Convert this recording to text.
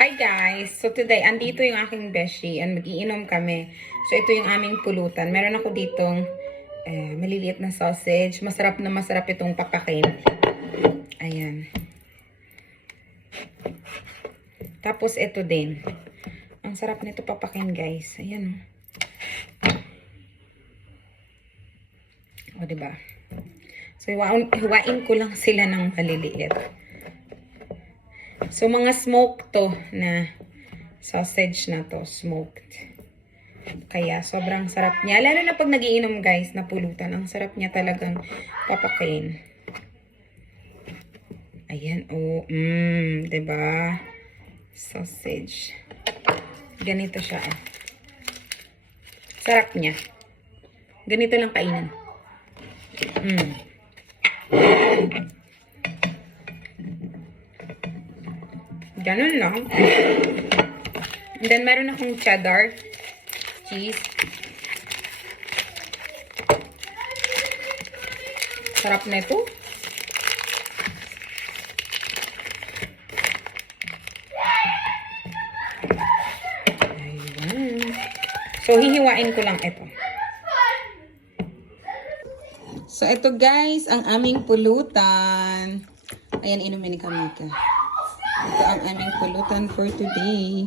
Hi guys! So today, andito yung aking beshi and mag-iinom kami. So ito yung aming pulutan. Meron ako ditong maliliit na sausage. Masarap na masarap itong papakin. Ayan. Tapos ito din. Ang sarap nito papakin guys. Ayan o. O diba? So hiwain ko lang sila ng maliliit. So, mga smoked to na sausage na to. Smoked. Kaya, sobrang sarap niya. Lalo na pag nagiinom guys, na pulutan. Ang sarap niya talagang papakain. Ayan, oh. Diba? Sausage. Ganito siya, ah. Sarap niya. Ganito lang kainin. Ganun lang. And then, meron akong cheddar cheese. Sarap na ito. Ayan. So, hihiwain ko lang ito. So, ito guys, ang aming pulutan. Ayan, inumin ni Kamika. Ito ang aming pulutan for today.